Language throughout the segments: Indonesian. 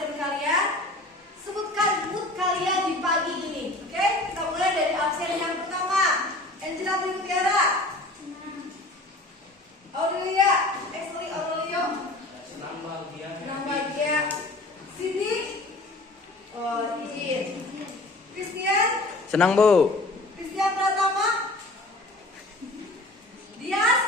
absen kalian. Sebutkan mood kalian di pagi ini. Oke, kita mulai dari absen yang pertama. Angela Tiara. Aurelia. Aurelio. Senang bahagia. Siti. Oh, izin. Christian. Senang, Bu. Christian Pratama. Dias.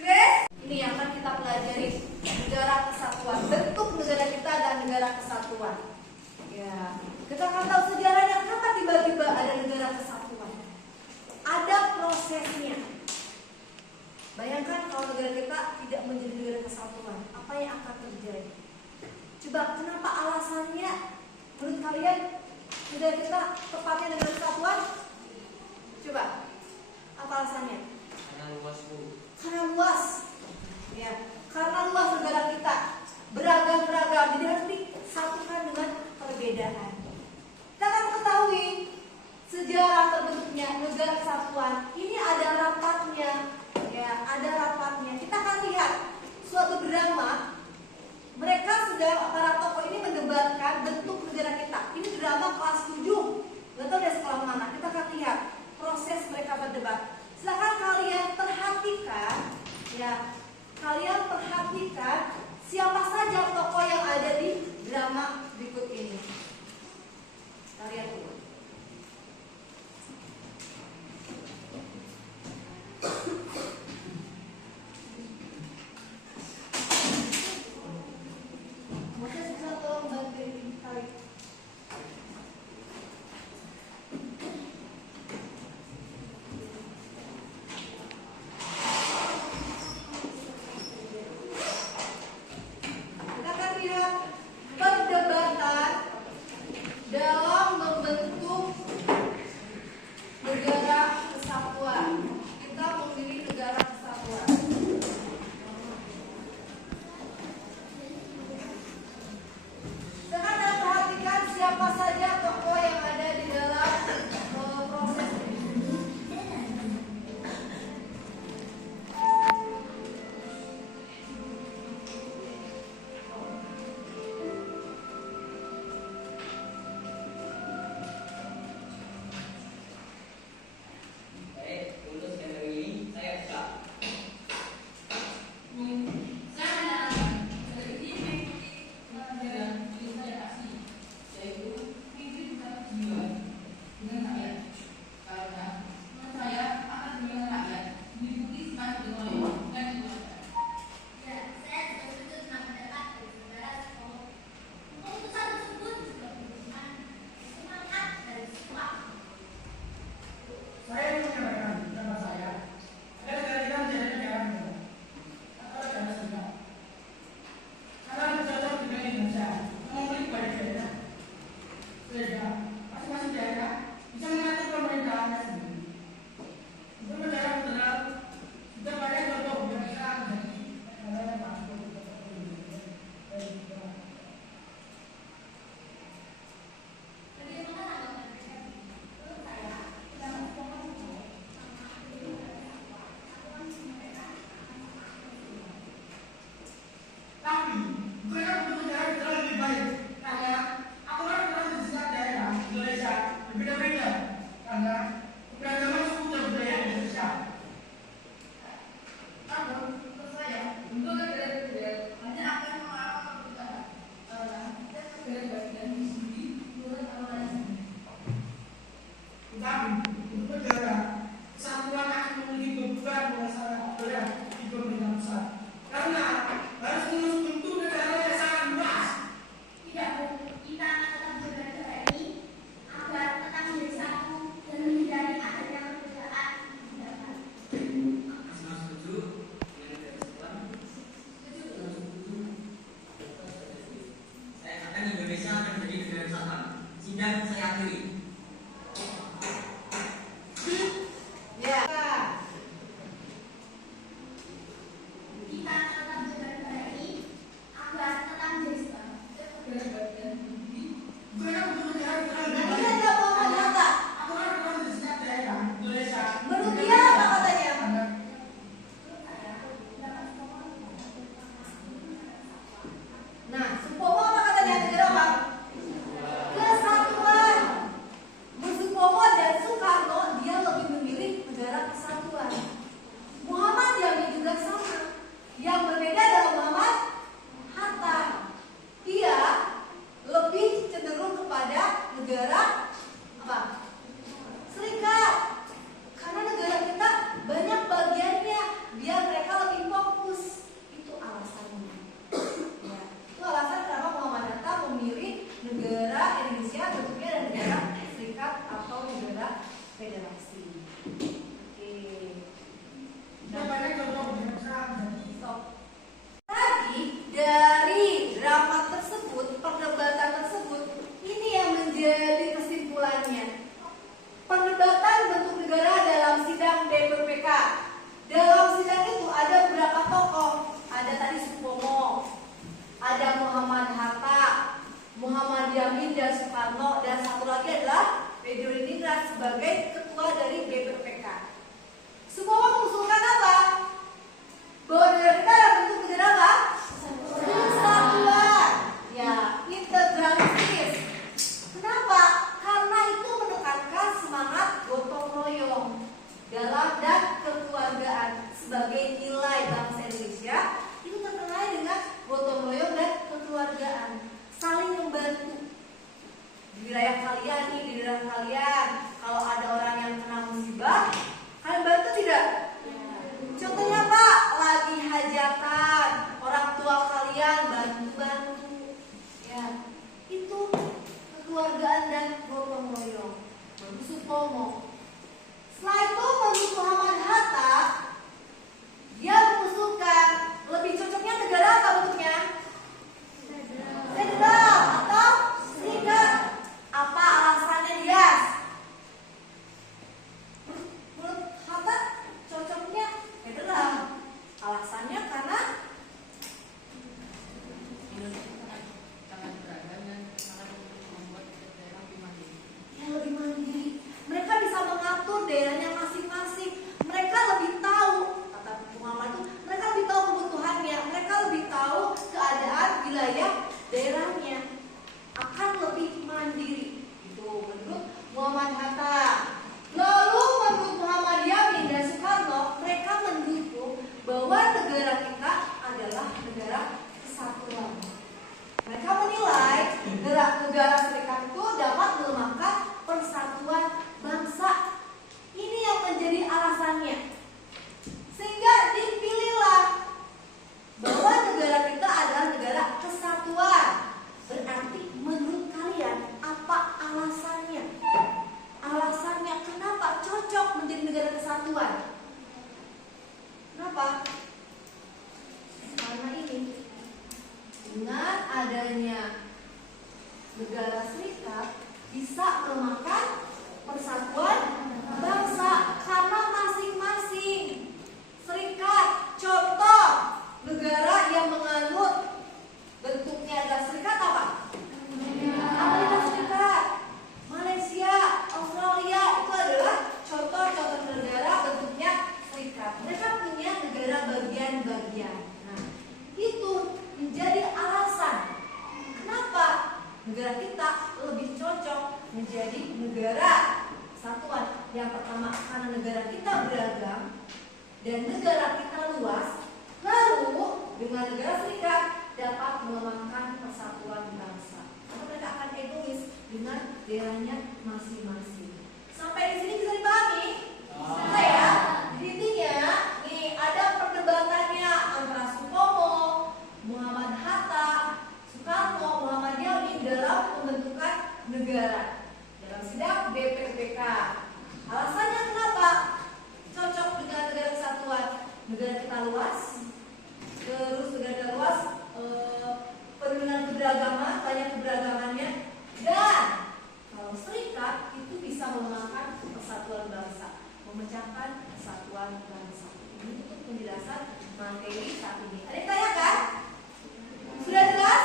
Grace. Ini yang akan kita pelajari, negara kesatuan. Bentuk negara kita dan negara kesatuan. Ya, kita akan tahu sejarahnya kenapa tiba-tiba ada negara kesatuan. Ada prosesnya. Bayangkan kalau negara kita tidak menjadi negara kesatuan, apa yang akan terjadi? Coba, kenapa alasannya menurut kalian negara kita tepatnya negara kesatuan? Coba, apa alasannya? Karena luas, Bu. Karena luas. Ya, karena luas negara kita beragam-beragam, jadi harus disatukan dengan perbedaan. Kita akan mengetahui sejarah terbentuknya negara kesatuan. Ini ada rapatnya, ya, ada rapatnya. Kita akan lihat suatu drama. Mereka sudah, para tokoh ini mendebatkan bentuk negara kita. Ini drama kelas 7. Gak tahu dari sekolah mana. Kita akan lihat proses mereka berdebat. Silakan kalian perhatikan, ya, kalian perhatikan siapa saja tokoh yang ada di drama berikut ini. Kalian dulu. Masa bisa tolong bantuin tarik. Kita akan lihat perdebatan dalam membentuk negara kesatuan. Kita memilih negara kesatuan. Sekarang perhatikan siapa saja tokoh yang ada di dalam proses ini. Baik, untuk skema ini saya buka. Saya menyampaikan pendapat saya agar negara kita menjadi negara negara atau negara nasional. Karena bercocok dengan Indonesia yang memiliki banyak daerah, sehingga masing-masing daerah bisa mengatur pemerintahannya sendiri. Untuk negara federal sudah banyak contoh yang bisa menjadi negara yang mampu tapi bukan untuk negara kita lebih baik karena aturan aturan di setiap daerah Indonesia berbeda-beda karena keberagaman suku dan budaya Indonesia. Namun menurut saya untuk negara federal hanya akan mengalami perbedaan karena setiap negara bagian sendiri menurut aturan sendiri. Tetapi untuk negara kesatuan akan memiliki beban yang sangat berat di pemerintah pusat karena harus mengurus bentuk negara yang sangat luas. Tidak, Bu. Kita akan tetap jaga negara ini agar tetap menjadi satu dan menghindari adanya perbedaan di dalam. Senang setuju dengan negara kesatuan. Saya katakan Indonesia akan menjadi negara kesatuan. Sidang saya akhiri. Ya. Kita akan tetap jaga negara ini agar tetap menjadi satu. Negara bagian sendiri bukan untuk negara kita lebih Nanti baik ada Muhammad Hatta. aturan aturan di setiap daerah Indonesia. Menurut dia apa katanya? Karena daerah kalian. Kalau ada orang yang kena musibah, kalian bantu tidak? Contohnya Pak, lagi hajatan, orang tua kalian bantu-bantu. Ya, itu kekeluargaan dan gotong royong. Bagus Supomo. Setelah itu menurut Muhammad Hatta, dia mengusulkan lebih cocoknya negara apa bentuknya? Federal atau serikat. Apa alasannya dia? Menurut Hatta cocoknya federal. Alasannya karena yang lebih mandiri. Mereka bisa mengatur daerahnya masing-masing. Mereka lebih tahu, kata Muhammad itu, mereka lebih tahu kebutuhannya. Mereka lebih tahu keadaan wilayah daerahnya. Akan lebih mandiri. Itu menurut Muhammad Hatta. Lalu menurut Muhammad Yamin dan Soekarno, mereka mendukung bahwa negara kita adalah negara kesatuan. Mereka menilai negara serikat itu dapat melemahkan persatuan bangsa. Ini yang menjadi alasannya. Sehingga dipilihlah bahwa negara kita adalah negara kesatuan. Berarti menurut kalian apa alasannya? Alasannya kenapa cocok menjadi negara kesatuan? Kenapa? Karena ini, dengan adanya negara serikat bisa melemahkan persatuan bangsa karena masing-masing serikat. Contoh negara yang menganut bentuknya adalah serikat apa? Amerika Serikat, Malaysia, Australia, itu adalah contoh-contoh negara bentuknya serikat. Mereka punya negara bagian-bagian. Nah, itu menjadi alasan kenapa negara kita lebih cocok menjadi negara kesatuan. Yang pertama, karena negara kita beragam dan negara kita luas. Lalu dengan negara serikat dapat melemahkan persatuan bangsa. Karena mereka akan egois dengan daerahnya masing-masing. Sampai di sini bisa dipahami? Bisa ya? Jadi intinya, nih ada perdebatannya antara Supomo, Muhammad Hatta, Soekarno, Muhammad Yamin dalam pembentukan negara dalam sidang BPUPK. Alasannya kenapa cocok dengan negara kesatuan? Negara kita luas, terus negara kita luas, penurunan keberagaman, banyak keberagamannya, dan kalau serikat itu bisa melemahkan persatuan bangsa, memecahkan persatuan bangsa. Ini untuk penjelasan materi saat ini. Ada yang tanyakan? Sudah jelas?